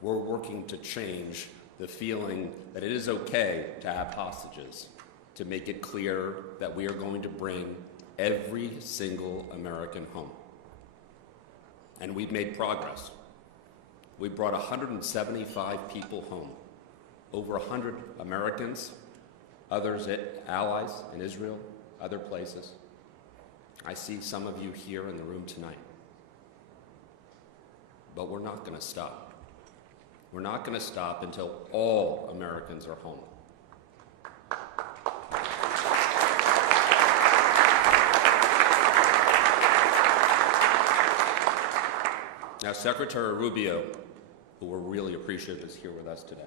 we're working to change the feeling that it is okay to have hostages, to make it clear that we are going to bring every single American home. And we've made progress. We brought 175 people home, over 100 Americans, others allies in Israel, other places. I see some of you here in the room tonight. But we're not going to stop. We're not going to stop until all Americans are home. Now, Secretary Rubio, who we're really appreciative is here with us today,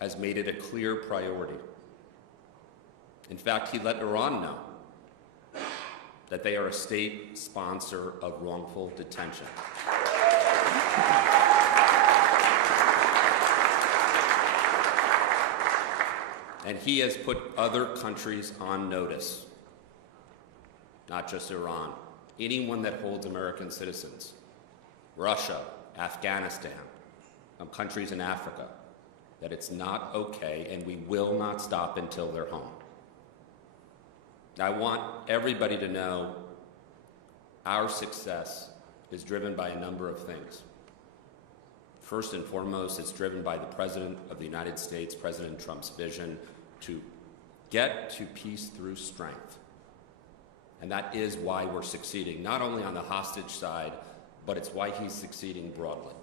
has made it a clear priority. In fact, he let Iran know that they are a state sponsor of wrongful detention. And he has put other countries on notice, not just Iran. Anyone that holds American citizens, Russia, Afghanistan, countries in Africa, that it's not okay and we will not stop until they're home. I want everybody to know our success is driven by a number of things. First and foremost, it's driven by the President of the United States, President Trump's vision to get to peace through strength. And that is why we're succeeding, not only on the hostage side, but it's why he's succeeding broadly.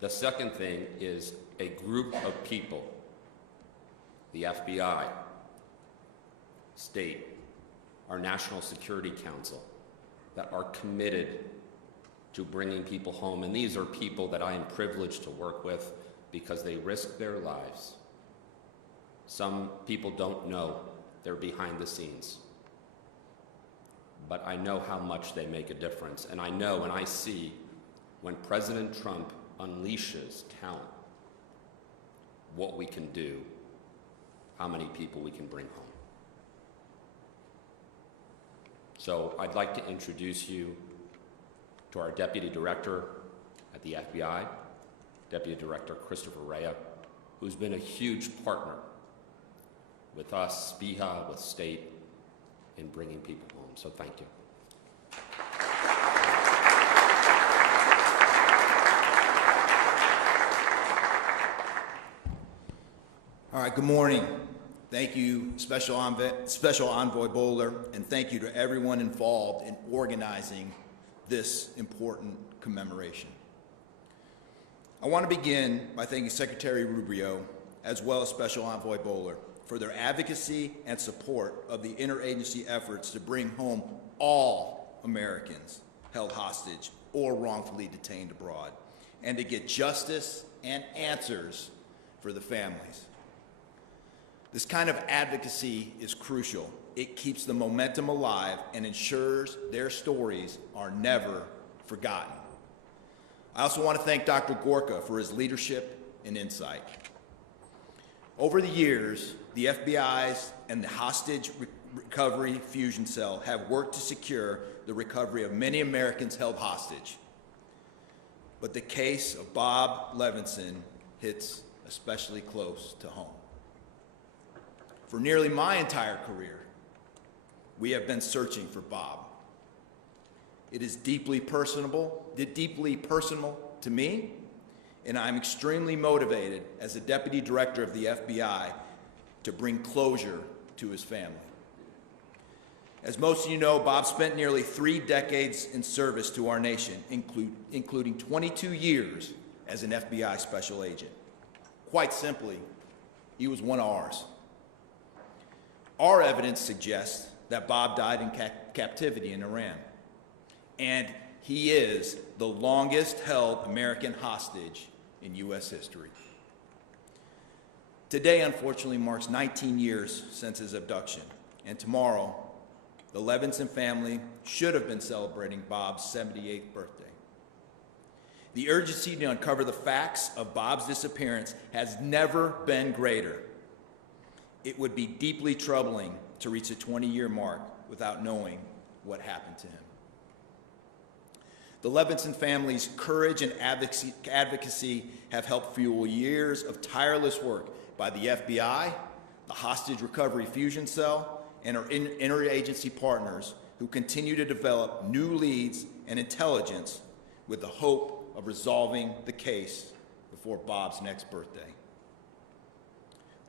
The second thing is a group of people, the FBI, state, our National Security Council, that are committed to bringing people home. And these are people that I am privileged to work with because they risk their lives. Some people don't know they're behind the scenes. But I know how much they make a difference. And I know and I see when President Trump unleashes talent, what we can do, how many people we can bring home. So I'd like to introduce you to our Deputy Director at the FBI, Deputy Director Christopher Rea, who's been a huge partner with us, SPIHA, with state, in bringing people home. So thank you. All right, good morning. Thank you, Special Envoy Bowler, and thank you to everyone involved in organizing this important commemoration. I want to begin by thanking Secretary Rubio, as well as Special Envoy Bowler, for their advocacy and support of the interagency efforts to bring home all Americans held hostage or wrongfully detained abroad, and to get justice and answers for the families. This kind of advocacy is crucial. It keeps the momentum alive and ensures their stories are never forgotten. I also want to thank Dr. Gorka for his leadership and insight. Over the years, the FBI's and the Hostage Recovery Fusion Cell have worked to secure the recovery of many Americans held hostage. But the case of Bob Levinson hits especially close to home. For nearly my entire career, we have been searching for Bob. It is deeply personal to me, and I'm extremely motivated as the Deputy Director of the FBI to bring closure to his family. As most of you know, Bob spent nearly 3 decades in service to our nation, including 22 years as an FBI special agent. Quite simply, he was one of ours. Our evidence suggests that Bob died in captivity in Iran, and he is the longest held American hostage in U.S. history. Today, unfortunately, marks 19 years since his abduction, and tomorrow, the Levinson family should have been celebrating Bob's 78th birthday. The urgency to uncover the facts of Bob's disappearance has never been greater. It would be deeply troubling to reach the 20-year mark without knowing what happened to him. The Levinson family's courage and advocacy have helped fuel years of tireless work by the FBI, the Hostage Recovery Fusion Cell, and our interagency partners who continue to develop new leads and intelligence with the hope of resolving the case before Bob's next birthday.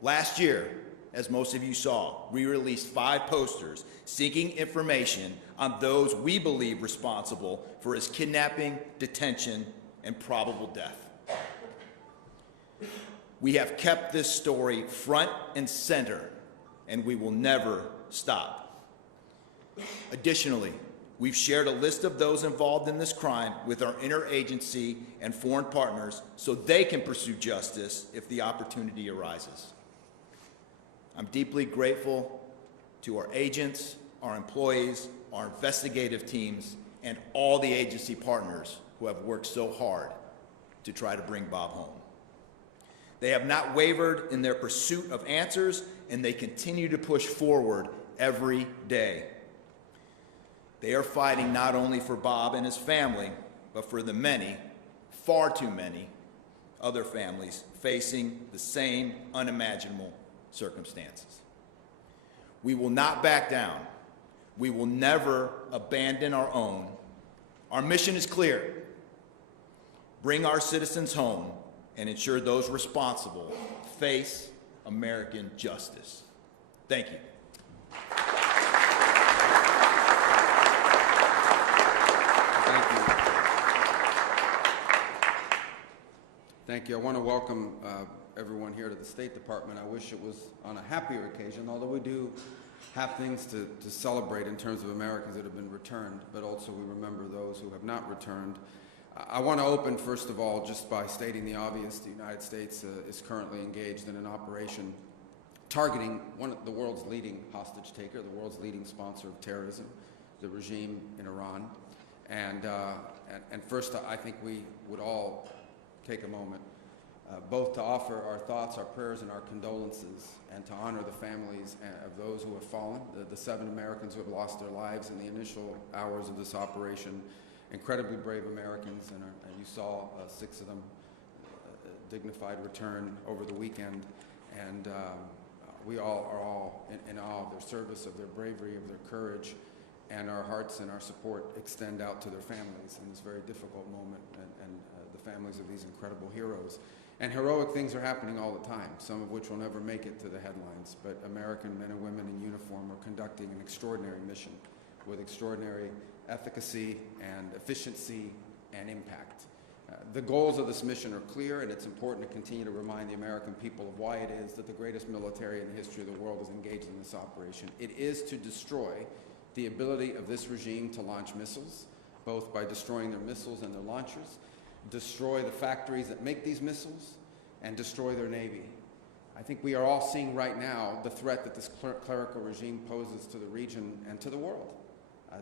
Last year, as most of you saw, we released 5 posters seeking information on those we believe responsible for his kidnapping, detention, and probable death. We have kept this story front and center, and we will never stop. Additionally, we've shared a list of those involved in this crime with our interagency and foreign partners so they can pursue justice if the opportunity arises. I'm deeply grateful to our agents, our employees, our investigative teams, and all the agency partners who have worked so hard to try to bring Bob home. They have not wavered in their pursuit of answers, and they continue to push forward every day. They are fighting not only for Bob and his family, but for the many, far too many, other families facing the same unimaginable circumstances. We will not back down. We will never abandon our own. Our mission is clear: bring our citizens home and ensure those responsible face American justice. Thank you. Thank you. I want to welcome everyone here to the State Department. I wish it was on a happier occasion, although we do have things to celebrate in terms of Americans that have been returned, but also we remember those who have not returned. I want to open, first of all, just by stating the obvious. The United States is currently engaged in an operation targeting one of the world's leading hostage taker, the world's leading sponsor of terrorism, the regime in Iran. And first, I think we would all take a moment both to offer our thoughts, our prayers, and our condolences, and to honor the families of those who have fallen, the 7 Americans who have lost their lives in the initial hours of this operation. Incredibly brave Americans, and you saw 6 of them dignified return over the weekend, and we all are all in awe of their service, of their bravery, of their courage, and our hearts and our support extend out to their families in this very difficult moment, and the families of these incredible heroes. And heroic things are happening all the time, some of which will never make it to the headlines, but American men and women in uniform are conducting an extraordinary mission with extraordinary efficacy and efficiency and impact. The goals of this mission are clear, and it's important to continue to remind the American people of why it is that the greatest military in the history of the world is engaged in this operation. It is to destroy the ability of this regime to launch missiles, both by destroying their missiles and their launchers, destroy the factories that make these missiles, and destroy their navy. I think we are all seeing right now the threat that this clerical regime poses to the region and to the world.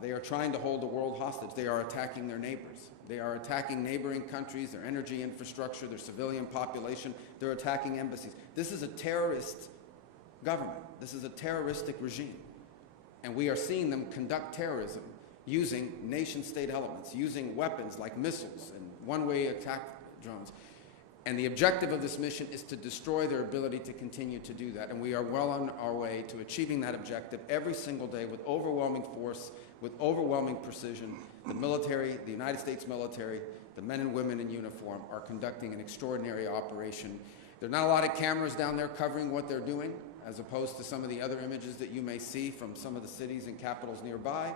They are trying to hold the world hostage. They are attacking their neighbors. They are attacking neighboring countries, their energy infrastructure, their civilian population. They're attacking embassies. This is a terrorist government. This is a terroristic regime. And we are seeing them conduct terrorism using nation-state elements, using weapons like missiles and one-way attack drones. And the objective of this mission is to destroy their ability to continue to do that. And we are well on our way to achieving that objective every single day with overwhelming force, with overwhelming precision. The military, the United States military, the men and women in uniform are conducting an extraordinary operation. There are not a lot of cameras down there covering what they're doing, as opposed to some of the other images that you may see from some of the cities and capitals nearby.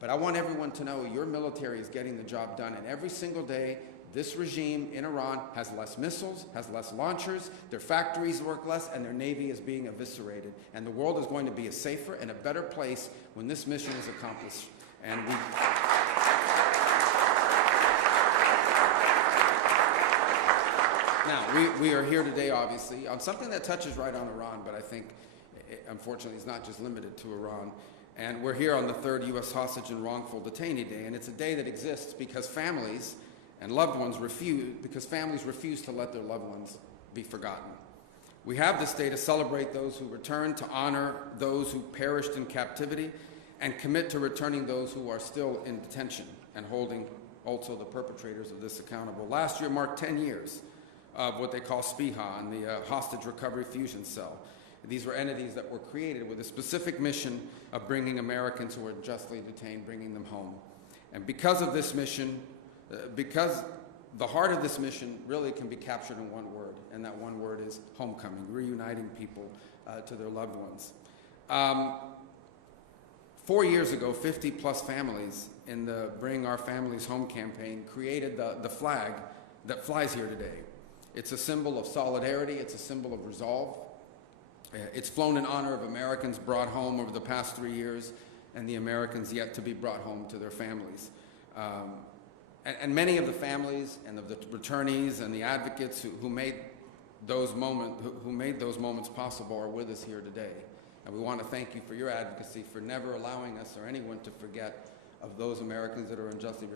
But I want everyone to know your military is getting the job done, and every single day, this regime in Iran has less missiles, has less launchers, their factories work less, and their navy is being eviscerated. And the world is going to be a safer and a better place when this mission is accomplished. And Now, we are here today, obviously, on something that touches right on Iran, but I think, unfortunately, it's not just limited to Iran. And we're here on the 3rd U.S. Hostage and Wrongful Detainee Day, and it's a day that exists because families and loved ones refuse to let their loved ones be forgotten. We have this day to celebrate those who returned, to honor those who perished in captivity, and commit to returning those who are still in detention and holding also the perpetrators of this accountable. Last year marked 10 years of what they call SPIHA, and the Hostage Recovery Fusion Cell. These were entities that were created with a specific mission of bringing Americans who were unjustly detained, bringing them home. And because of this mission, because the heart of this mission really can be captured in one word, and that one word is homecoming, reuniting people to their loved ones. 4 years ago, 50-plus families in the Bring Our Families Home campaign created the flag that flies here today. It's a symbol of solidarity. It's a symbol of resolve. It's flown in honor of Americans brought home over the past 3 years and the Americans yet to be brought home to their families. And many of the families and of the returnees and the advocates who made those moments possible are with us here today. And we want to thank you for your advocacy, for never allowing us or anyone to forget of those Americans that are unjustly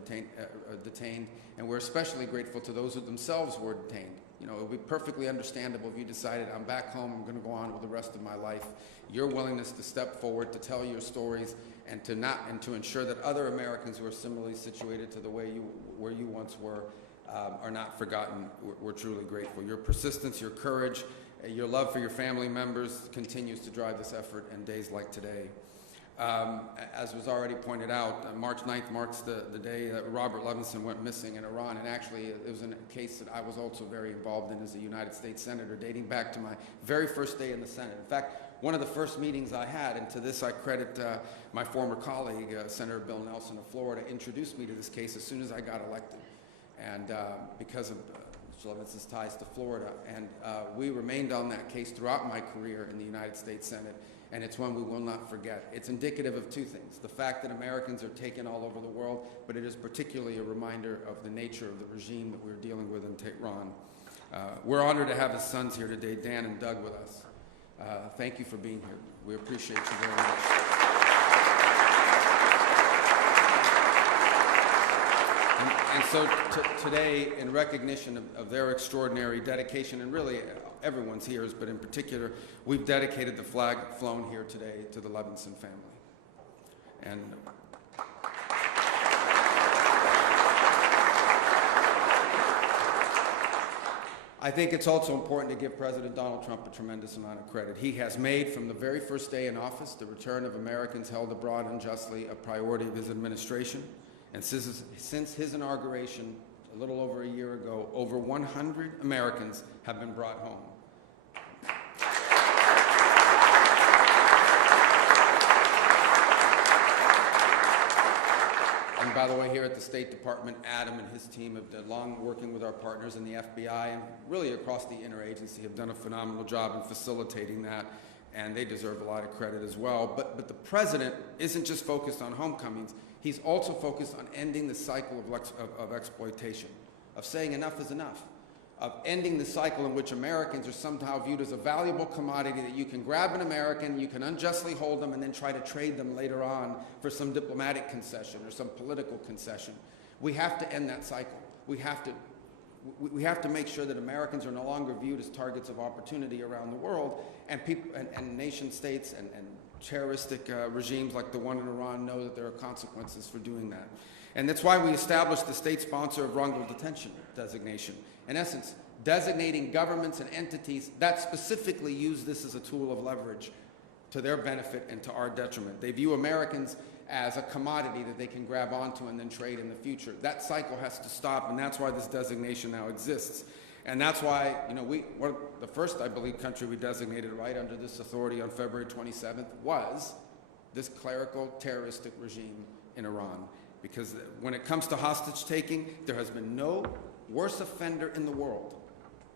detained. And we're especially grateful to those who themselves were detained. You know, it would be perfectly understandable if you decided, I'm back home, I'm going to go on with the rest of my life. Your willingness to step forward, to tell your stories, and to ensure that other Americans who are similarly situated to the way where you once were are not forgotten. We're truly grateful. Your persistence, your courage, your love for your family members continues to drive this effort in days like today. As was already pointed out, March 9th marks the day that Robert Levinson went missing in Iran, and actually it was in a case that I was also very involved in as a United States Senator, dating back to my very first day in the Senate. In fact, one of the first meetings I had, and to this I credit my former colleague, Senator Bill Nelson of Florida, introduced me to this case as soon as I got elected, and because of Levinson's ties to Florida. And we remained on that case throughout my career in the United States Senate, and it's one we will not forget. It's indicative of two things: the fact that Americans are taken all over the world, but it is particularly a reminder of the nature of the regime that we're dealing with in Tehran. We're honored to have his sons here today, Dan and Doug, with us. Thank you for being here. We appreciate you very much. And so today, in recognition of their extraordinary dedication, and really everyone's here, but in particular, we've dedicated the flag flown here today to the Levinson family. And I think it's also important to give President Donald Trump a tremendous amount of credit. He has made, from the very first day in office, the return of Americans held abroad unjustly a priority of his administration. And since his inauguration, a little over a year ago, over 100 Americans have been brought home. And by the way, here at the State Department, Adam and his team have done long working with our partners in the FBI and really across the interagency have done a phenomenal job in facilitating that, and they deserve a lot of credit as well. But the president isn't just focused on homecomings. He's also focused on ending the cycle of exploitation, of saying enough is enough, of ending the cycle in which Americans are somehow viewed as a valuable commodity that you can grab an American, you can unjustly hold them, and then try to trade them later on for some diplomatic concession or some political concession. We have to end that cycle. We have to make sure that Americans are no longer viewed as targets of opportunity around the world, and people and nation states and terroristic regimes like the one in Iran know that there are consequences for doing that. And that's why we established the state sponsor of wrongful detention designation. In essence, designating governments and entities that specifically use this as a tool of leverage to their benefit and to our detriment. They view Americans as a commodity that they can grab onto and then trade in the future. That cycle has to stop, and that's why this designation now exists. And that's why, you know, we're the first, I believe, country we designated right under this authority on February 27th was this clerical terroristic regime in Iran. Because when it comes to hostage taking, there has been no worse offender in the world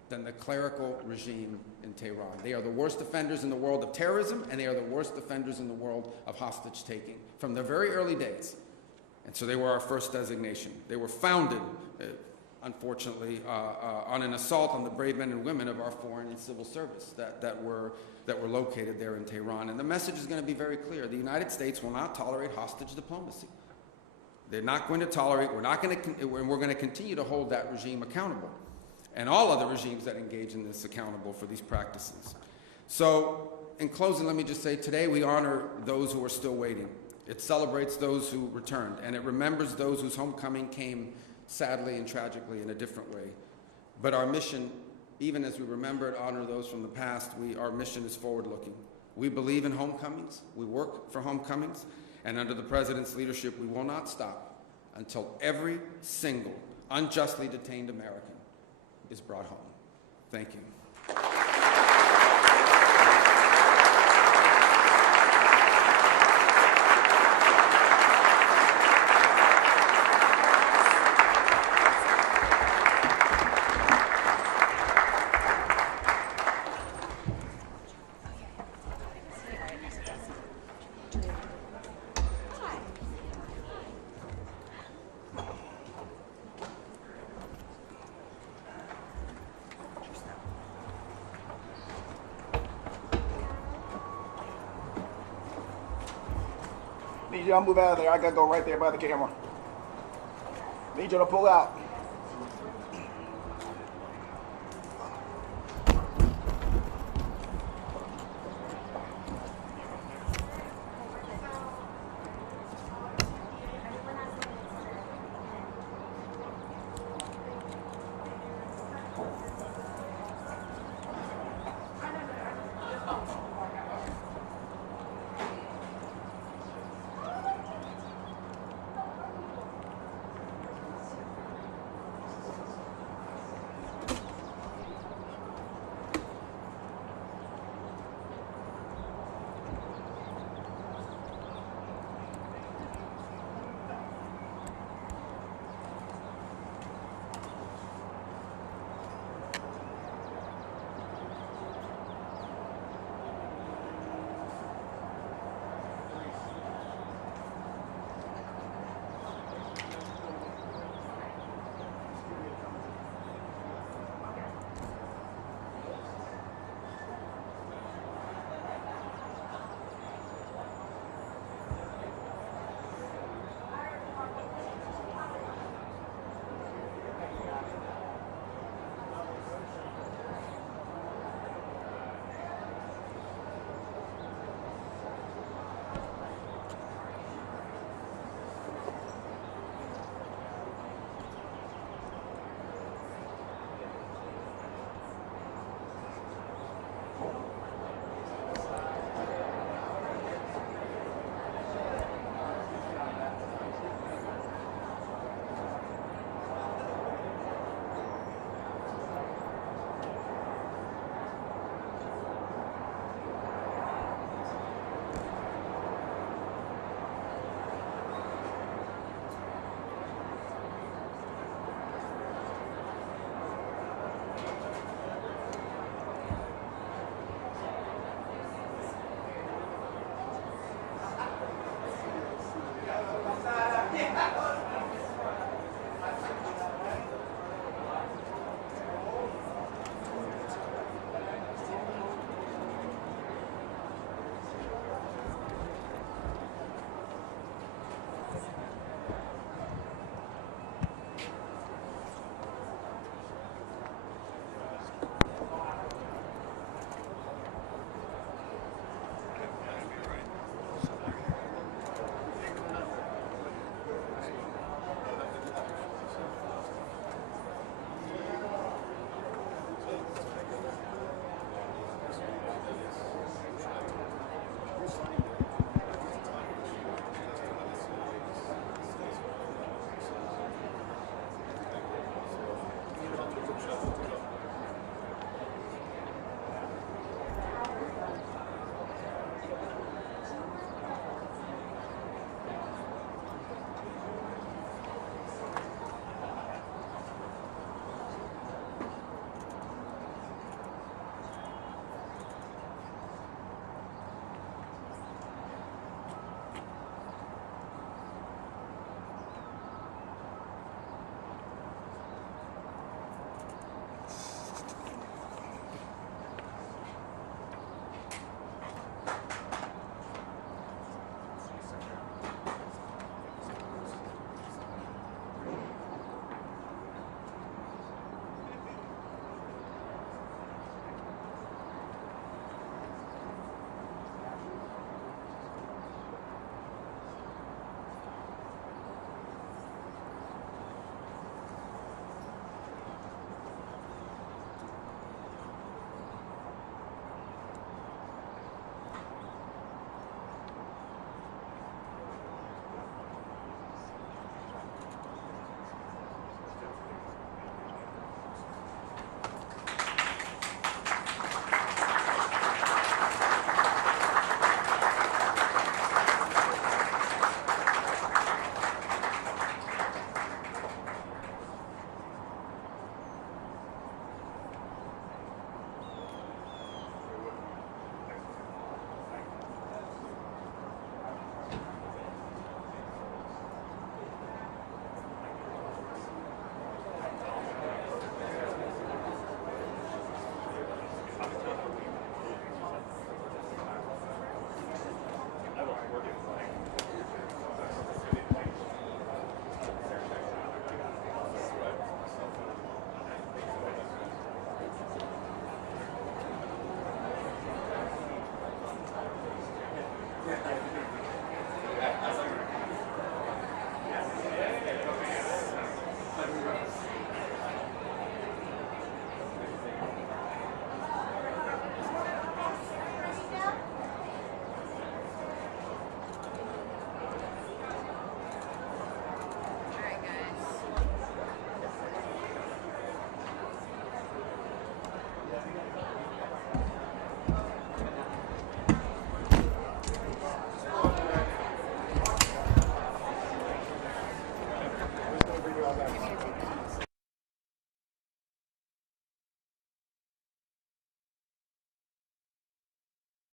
than the clerical regime in Tehran. They are the worst offenders in the world of terrorism, and they are the worst offenders in the world of hostage taking from the very early days. And so they were our first designation. They were founded, unfortunately, on an assault on the brave men and women of our foreign and civil service that were located there in Tehran. And the message is going to be very clear. The United States will not tolerate hostage diplomacy. They're not going to tolerate, we're going to continue to hold that regime accountable, and all other regimes that engage in this accountable for these practices. So, in closing, let me just say, today we honor those who are still waiting. It celebrates those who returned, and it remembers those whose homecoming came sadly and tragically in a different way. But our mission, even as we remember and honor those from the past, our mission is forward-looking. We believe in homecomings, we work for homecomings, and under the President's leadership, we will not stop until every single unjustly detained American is brought home. Thank you. Need y'all move out of there. I gotta go right there by the camera. Need you to pull out.